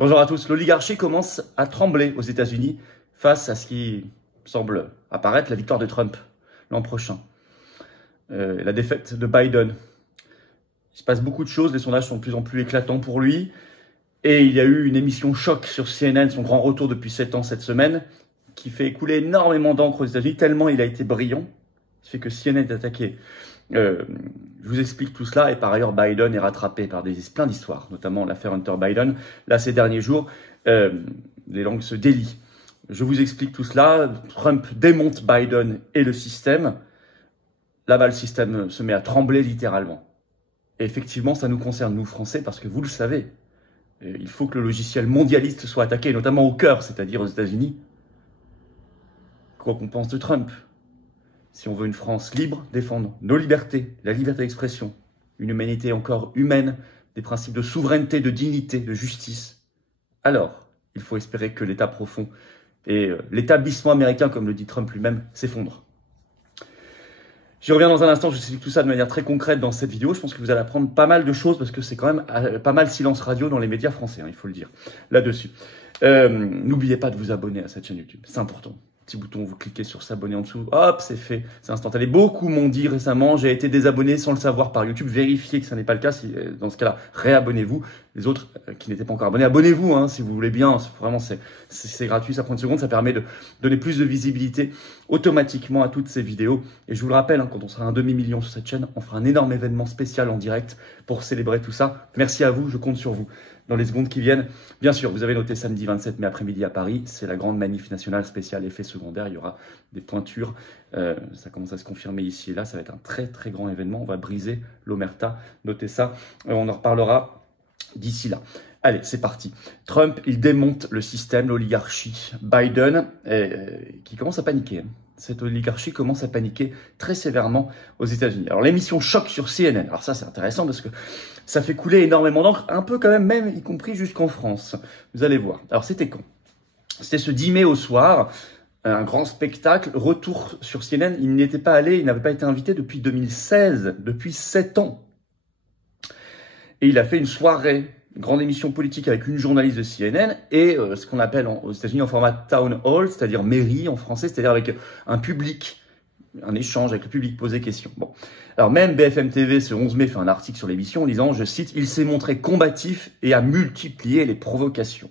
Bonjour à tous. L'oligarchie commence à trembler aux États-Unis face à ce qui semble apparaître la victoire de Trump l'an prochain. La défaite de Biden. Il se passe beaucoup de choses, les sondages sont de plus en plus éclatants pour lui. Et il y a eu une émission choc sur CNN, son grand retour depuis 7 ans cette semaine, qui fait couler énormément d'encre aux États-Unis, tellement il a été brillant. Ce fait que CNN est attaqué. Je vous explique tout cela, et par ailleurs Biden est rattrapé par plein d'histoires, notamment l'affaire Hunter Biden. Là, ces derniers jours, les langues se délient. Je vous explique tout cela. Trump démonte Biden et le système. Là-bas, le système se met à trembler littéralement. Et effectivement, ça nous concerne, nous Français, parce que vous le savez, il faut que le logiciel mondialiste soit attaqué, notamment au cœur, c'est-à-dire aux États-Unis. Quoi qu'on pense de Trump. Si on veut une France libre, défendre nos libertés, la liberté d'expression, une humanité encore humaine, des principes de souveraineté, de dignité, de justice, alors il faut espérer que l'État profond et l'établissement américain, comme le dit Trump lui-même, s'effondre. J'y reviens dans un instant, je vous explique tout ça de manière très concrète dans cette vidéo. Je pense que vous allez apprendre pas mal de choses parce que c'est quand même pas mal silence radio dans les médias français, il faut le dire, là-dessus. N'oubliez pas de vous abonner à cette chaîne YouTube, c'est important. Petit bouton, vous cliquez sur s'abonner en dessous, hop, c'est fait, c'est instantané. Beaucoup m'ont dit récemment, j'ai été désabonné sans le savoir par YouTube, vérifiez que ça n'est pas le cas, dans ce cas-là, réabonnez-vous. Les autres qui n'étaient pas encore abonnés, abonnez-vous si vous voulez bien, vraiment c'est gratuit, ça prend une seconde, ça permet de donner plus de visibilité automatiquement à toutes ces vidéos. Et je vous le rappelle, quand on sera un demi-million sur cette chaîne, on fera un énorme événement spécial en direct pour célébrer tout ça. Merci à vous, je compte sur vous. Dans les secondes qui viennent, bien sûr, vous avez noté samedi 27 mai après-midi à Paris, c'est la grande manif nationale spéciale effet secondaire, il y aura des pointures, ça commence à se confirmer ici et là, ça va être un très très grand événement, on va briser l'omerta, notez ça, on en reparlera d'ici là. Allez, c'est parti. Trump, il démonte le système, l'oligarchie. Biden, qui commence à paniquer. Cette oligarchie commence à paniquer très sévèrement aux États-Unis. Alors, l'émission choc sur CNN. Alors ça, c'est intéressant parce que ça fait couler énormément d'encre, un peu quand même, y compris jusqu'en France. Vous allez voir. Alors, c'était quand? C'était ce 10 mai au soir. Un grand spectacle, retour sur CNN. Il n'y était pas allé, il n'avait pas été invité depuis 2016, depuis 7 ans. Et il a fait une soirée, une grande émission politique avec une journaliste de CNN et ce qu'on appelle aux États-Unis en format town hall, c'est-à-dire mairie en français, c'est-à-dire avec un public, un échange avec le public, poser questions. Bon. Alors même BFM TV, ce 11 mai, fait un article sur l'émission en disant, je cite, « Il s'est montré combatif et a multiplié les provocations ».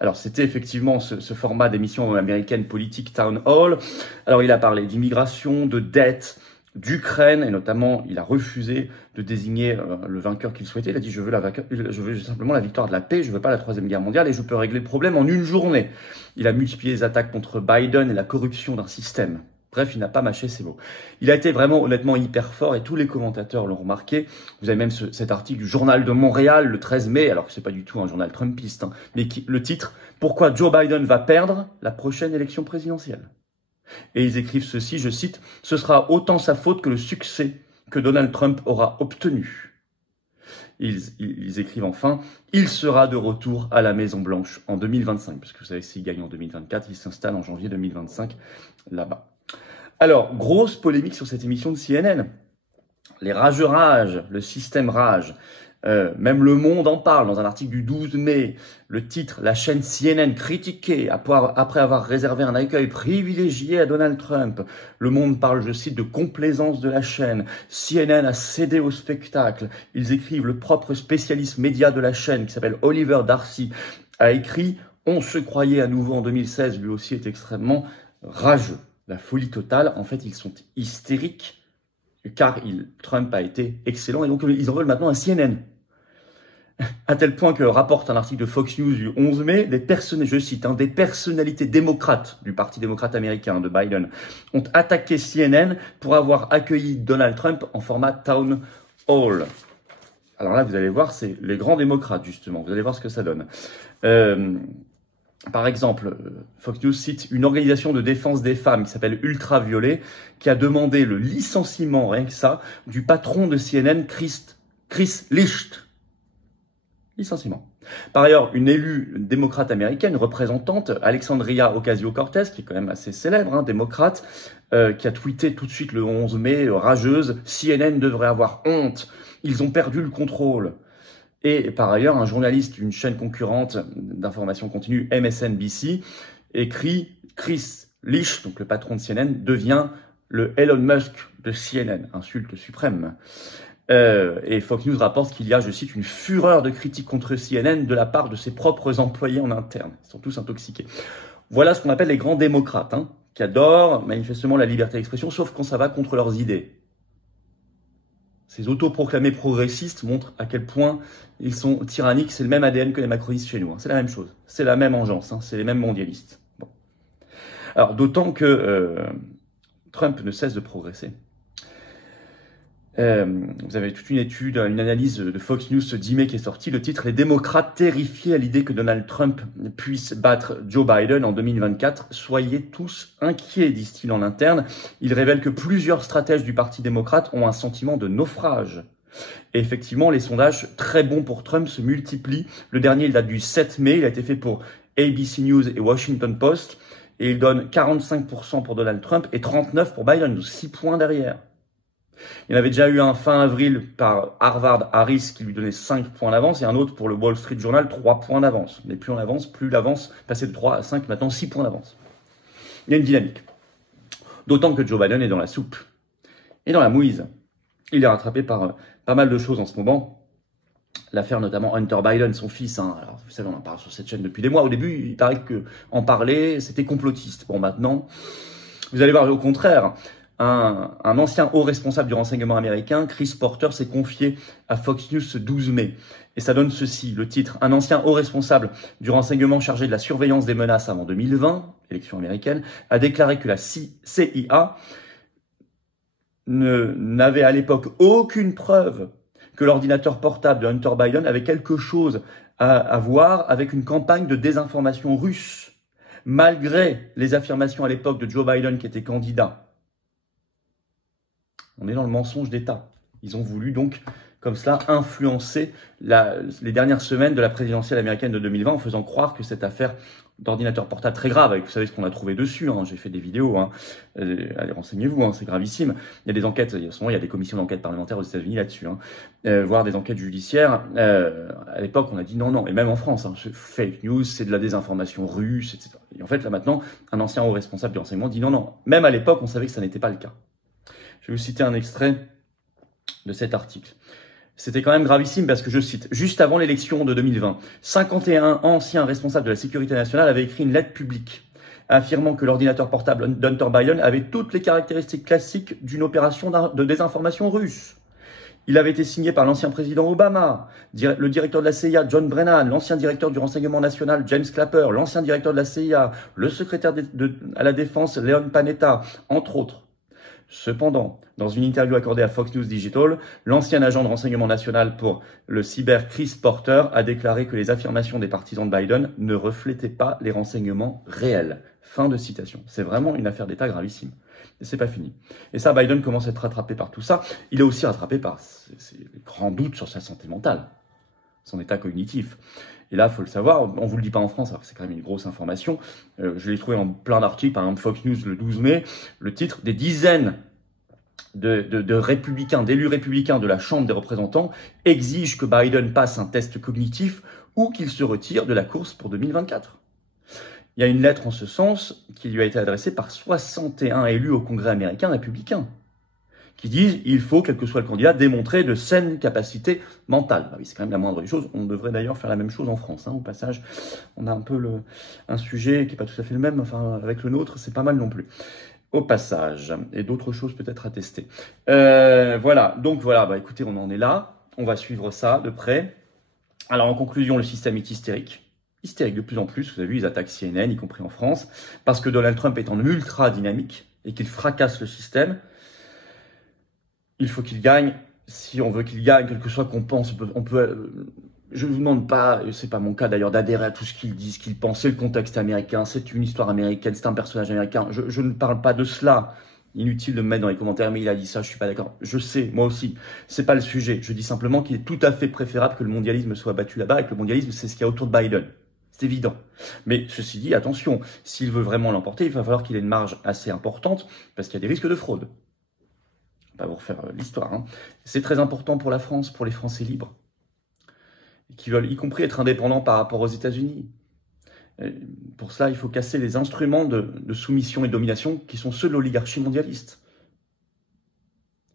Alors c'était effectivement ce format d'émission américaine politique town hall. Alors il a parlé d'immigration, de dette, d'Ukraine, et notamment, il a refusé de désigner le vainqueur qu'il souhaitait. Il a dit, je veux simplement la victoire de la paix, je veux pas la troisième guerre mondiale, et je peux régler le problème en une journée. Il a multiplié les attaques contre Biden et la corruption d'un système. Bref, il n'a pas mâché ses mots. Il a été vraiment, honnêtement, hyper fort, et tous les commentateurs l'ont remarqué. Vous avez même cet article du Journal de Montréal, le 13 mai, alors que c'est pas du tout un journal trumpiste, mais le titre, « Pourquoi Joe Biden va perdre la prochaine élection présidentielle ?» Et ils écrivent ceci, je cite, « Ce sera autant sa faute que le succès que Donald Trump aura obtenu. » Ils écrivent enfin, « Il sera de retour à la Maison-Blanche en 2025. » Parce que vous savez, s'il gagne en 2024, il s'installe en janvier 2025 là-bas. Alors, grosse polémique sur cette émission de CNN. Les rageux ragent, le système rage. Même Le Monde en parle dans un article du 12 mai. Le titre, la chaîne CNN critiquée après avoir réservé un accueil privilégié à Donald Trump. Le Monde parle, je cite, de complaisance de la chaîne. CNN a cédé au spectacle. Ils écrivent, le propre spécialiste média de la chaîne, qui s'appelle Oliver Darcy, a écrit « On se croyait à nouveau en 2016 », lui aussi est extrêmement rageux. La folie totale, en fait, ils sont hystériques, car Trump a été excellent, et donc ils en veulent maintenant à CNN. À tel point que rapporte un article de Fox News du 11 mai, je cite, des personnalités démocrates du Parti démocrate américain de Biden ont attaqué CNN pour avoir accueilli Donald Trump en format town hall. Alors là, vous allez voir, c'est les grands démocrates, justement. Vous allez voir ce que ça donne. Par exemple, Fox News cite une organisation de défense des femmes qui s'appelle Ultraviolet, qui a demandé le licenciement, rien que ça, du patron de CNN, Chris Licht. Licenciement. Par ailleurs, une élue démocrate américaine, représentante, Alexandria Ocasio-Cortez, qui est quand même assez célèbre, démocrate, qui a tweeté tout de suite le 11 mai, rageuse, CNN devrait avoir honte, ils ont perdu le contrôle. Et par ailleurs, un journaliste d'une chaîne concurrente d'information continue, MSNBC, écrit « Chris Licht, donc le patron de CNN, devient le Elon Musk de CNN », insulte suprême. Et Fox News rapporte qu'il y a, je cite, une fureur de critiques contre CNN de la part de ses propres employés en interne. Ils sont tous intoxiqués. Voilà ce qu'on appelle les grands démocrates, hein, qui adorent manifestement la liberté d'expression, sauf quand ça va contre leurs idées. Ces autoproclamés progressistes montrent à quel point ils sont tyranniques. C'est le même ADN que les macronistes chez nous. Hein. C'est la même chose. C'est la même engeance. Hein. C'est les mêmes mondialistes. Bon. Alors, d'autant que Trump ne cesse de progresser. Vous avez toute une étude, une analyse de Fox News ce 10 mai qui est sortie. Le titre « Les démocrates terrifiés à l'idée que Donald Trump puisse battre Joe Biden en 2024. Soyez tous inquiets », disent-ils en interne. Il révèle que plusieurs stratèges du Parti démocrate ont un sentiment de naufrage. Et effectivement, les sondages très bons pour Trump se multiplient. Le dernier, il date du 7 mai. Il a été fait pour ABC News et Washington Post. Et il donne 45% pour Donald Trump et 39% pour Biden, donc 6 points derrière. Il y en avait déjà eu un fin avril par Harvard Harris qui lui donnait 5 points d'avance et un autre pour le Wall Street Journal, 3 points d'avance. Mais plus on avance, plus l'avance passait de 3 à 5, maintenant 6 points d'avance. Il y a une dynamique. D'autant que Joe Biden est dans la soupe et dans la mouise. Il est rattrapé par pas mal de choses en ce moment. L'affaire notamment Hunter Biden, son fils. Hein. Alors, vous savez, on en parle sur cette chaîne depuis des mois. Au début, il paraît qu'en parler, c'était complotiste. Bon, maintenant, vous allez voir au contraire. Un ancien haut responsable du renseignement américain, Chris Porter, s'est confié à Fox News ce 12 mai. Et ça donne ceci, le titre. Un ancien haut responsable du renseignement chargé de la surveillance des menaces avant 2020, élection américaine, a déclaré que la CIA n'avait à l'époque aucune preuve que l'ordinateur portable de Hunter Biden avait quelque chose à voir avec une campagne de désinformation russe, malgré les affirmations à l'époque de Joe Biden qui était candidat. On est dans le mensonge d'État. Ils ont voulu donc, comme cela, influencer les dernières semaines de la présidentielle américaine de 2020 en faisant croire que cette affaire d'ordinateur portable très grave, avec vous savez ce qu'on a trouvé dessus, hein, j'ai fait des vidéos, hein, allez renseignez-vous, hein, c'est gravissime. Il y a des enquêtes, il y a des commissions d'enquête parlementaires aux États-Unis là-dessus, hein, voire des enquêtes judiciaires. À l'époque, on a dit non, et même en France, hein, fake news, c'est de la désinformation russe, etc. Et en fait, là maintenant, un ancien haut responsable du renseignement dit non. Même à l'époque, on savait que ça n'était pas le cas. Je vais vous citer un extrait de cet article. C'était quand même gravissime parce que je cite, juste avant l'élection de 2020, 51 anciens responsables de la sécurité nationale avaient écrit une lettre publique affirmant que l'ordinateur portable d'Hunter Biden avait toutes les caractéristiques classiques d'une opération de désinformation russe. Il avait été signé par l'ancien président Obama, le directeur de la CIA, John Brennan, l'ancien directeur du renseignement national, James Clapper, l'ancien directeur de la CIA, le secrétaire à la défense, Leon Panetta, entre autres. Cependant, dans une interview accordée à Fox News Digital, l'ancien agent de renseignement national pour le cyber Chris Porter a déclaré que les affirmations des partisans de Biden ne reflétaient pas les renseignements réels. Fin de citation. C'est vraiment une affaire d'État gravissime. Et c'est pas fini. Et ça, Biden commence à être rattrapé par tout ça. Il est aussi rattrapé par ses grands doutes sur sa santé mentale, son état cognitif. Et là, il faut le savoir, on vous le dit pas en France, alors que c'est quand même une grosse information. Je l'ai trouvé en plein d'articles, par exemple Fox News le 12 mai, le titre « Des dizaines de républicains, d'élus républicains de la Chambre des représentants exigent que Biden passe un test cognitif ou qu'il se retire de la course pour 2024. » Il y a une lettre en ce sens qui lui a été adressée par 61 élus au Congrès américain républicain, qui disent il faut, quel que soit le candidat, démontrer de saines capacités mentales. Ah oui, c'est quand même la moindre des choses. On devrait d'ailleurs faire la même chose en France. Hein. Au passage, on a un peu un sujet qui n'est pas tout à fait le même, enfin avec le nôtre, c'est pas mal non plus. Au passage, et d'autres choses peut-être à tester. Voilà, donc voilà, bah écoutez, on en est là. On va suivre ça de près. Alors en conclusion, le système est hystérique de plus en plus. Vous avez vu, ils attaquent CNN, y compris en France, parce que Donald Trump est en ultra dynamique et qu'il fracasse le système. Il faut qu'il gagne. Si on veut qu'il gagne, quel que soit qu'on pense, on peut. Je ne vous demande pas, c'est pas mon cas d'ailleurs, d'adhérer à tout ce qu'il dit, ce qu'il pense. C'est le contexte américain, c'est une histoire américaine, c'est un personnage américain. Je ne parle pas de cela. Inutile de me mettre dans les commentaires, mais il a dit ça, je suis pas d'accord. Je sais, moi aussi, c'est pas le sujet. Je dis simplement qu'il est tout à fait préférable que le mondialisme soit battu là-bas et que le mondialisme, c'est ce qu'il y a autour de Biden. C'est évident. Mais ceci dit, attention, s'il veut vraiment l'emporter, il va falloir qu'il ait une marge assez importante parce qu'il y a des risques de fraude. On va vous refaire l'histoire. Hein. C'est très important pour la France, pour les Français libres. qui veulent y compris être indépendants par rapport aux États-Unis. Pour cela, il faut casser les instruments de soumission et de domination qui sont ceux de l'oligarchie mondialiste.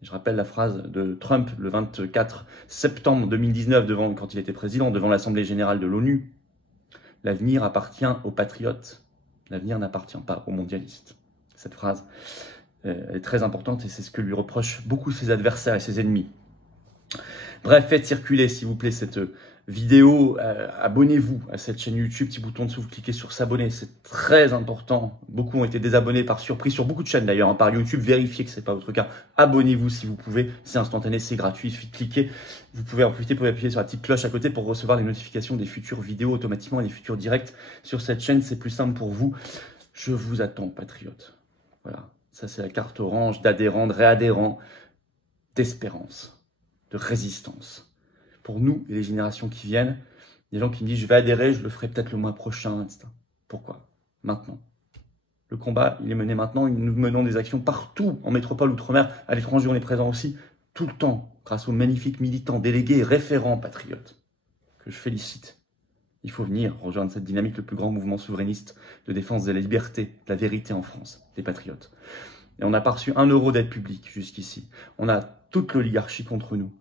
Je rappelle la phrase de Trump le 24 septembre 2019, quand il était président, devant l'Assemblée générale de l'ONU. L'avenir appartient aux patriotes. L'avenir n'appartient pas aux mondialistes. Cette phrase est très importante et c'est ce que lui reprochent beaucoup ses adversaires et ses ennemis. Bref, faites circuler, s'il vous plaît, cette vidéo. Abonnez-vous à cette chaîne YouTube, petit bouton dessous, vous cliquez sur s'abonner, c'est très important. Beaucoup ont été désabonnés par surprise, sur beaucoup de chaînes d'ailleurs, par YouTube. Vérifiez que ce n'est pas votre cas. Abonnez-vous si vous pouvez, c'est instantané, c'est gratuit, il suffit de cliquer. Vous pouvez en profiter pour appuyer sur la petite cloche à côté pour recevoir les notifications des futures vidéos automatiquement et des futurs directs sur cette chaîne. C'est plus simple pour vous. Je vous attends, patriotes. Voilà, ça c'est la carte orange d'adhérents, de réadhérents, d'espérance, de résistance. Pour nous et les générations qui viennent, des gens qui me disent je vais adhérer, je le ferai peut-être le mois prochain, etc. Pourquoi? Maintenant. Le combat, il est mené maintenant. Nous menons des actions partout, en métropole, outre-mer, à l'étranger, on est présent aussi, tout le temps, grâce aux magnifiques militants, délégués et référents patriotes, que je félicite. Il faut venir rejoindre cette dynamique, le plus grand mouvement souverainiste de défense de la liberté, de la vérité en France, des patriotes. Et on n'a pas reçu 1 euro d'aide publique jusqu'ici. On a toute l'oligarchie contre nous.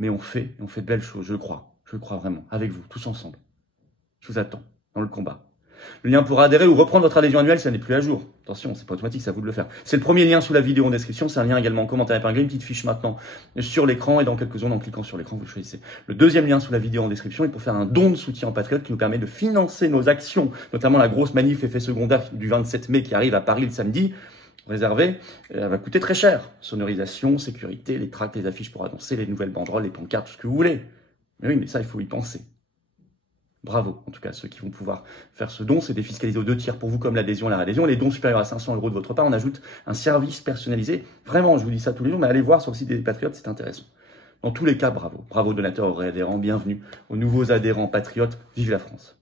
Mais on fait de belles choses, je le crois vraiment, avec vous, tous ensemble. Je vous attends dans le combat. Le lien pour adhérer ou reprendre votre adhésion annuelle, ça n'est plus à jour. Attention, c'est pas automatique, c'est à vous de le faire. C'est le premier lien sous la vidéo en description, c'est un lien également en commentaire épinglé, une petite fiche maintenant sur l'écran et dans quelques secondes en cliquant sur l'écran, vous le choisissez. Le deuxième lien sous la vidéo en description est pour faire un don de soutien aux patriotes qui nous permet de financer nos actions, notamment la grosse manif effet secondaire du 27 mai qui arrive à Paris le samedi. Réservé, elle va coûter très cher. Sonorisation, sécurité, les tracts, les affiches pour annoncer, les nouvelles banderoles, les pancartes, tout ce que vous voulez. Mais oui, mais ça, il faut y penser. Bravo, en tout cas, ceux qui vont pouvoir faire ce don, c'est défiscalisé aux 2 tiers pour vous comme l'adhésion et la réadhésion. Les dons supérieurs à 500 € de votre part, on ajoute un service personnalisé. Vraiment, je vous dis ça tous les jours, mais allez voir sur le site des Patriotes, c'est intéressant. Dans tous les cas, bravo. Bravo donateurs, aux réadhérents, bienvenue aux nouveaux adhérents patriotes. Vive la France.